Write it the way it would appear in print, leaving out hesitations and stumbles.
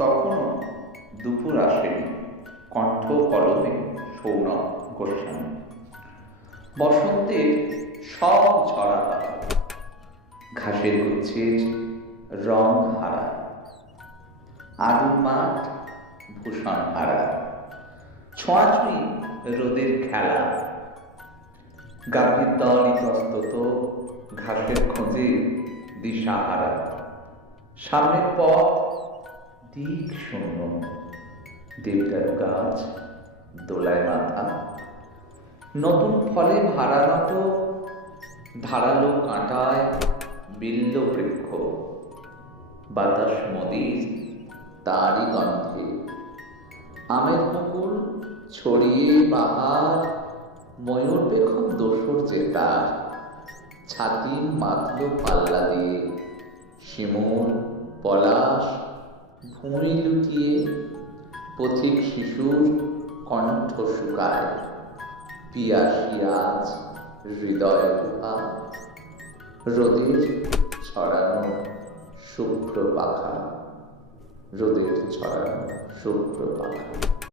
তখনও দুপুর আসেনি। কণ্ঠ কলমে সৌরভ গোস্বামী। বসন্তের সব ঝরা পাতা, ঘাসের গুচ্ছের রং হারা, আলুর মাঠ ভূষণ হারা, ছোঁয়াছুঁই রোদের খেলা, গাভীর দল ইতস্তত ঘাসের খোঁজে দিশাহারা। সামনের পথ দিক শূন্য, দেবদারু গাছ দোলায় মাথা, নতুন ফলে ভাড়া মতো ধারালো কাঁটায় বিল্ল বৃক্ষ, বাতাস মদির তারই গন্ধে, আমের মুকুল ছড়িয়ে বাহার, ময়ূর পেখম দোসর যে তার, ছাতি মাতল পাল্লা দিয়ে, শিমুল পলাশ ভূমি লুকিয়ে, পথিক শিশুর কণ্ঠ শুকায়, পিয়াসী আজ হৃদয় গুহা, রোদের ছড়ানো শুভ্র পাখা, রোদের ছড়ানো শুভ্র পাখা।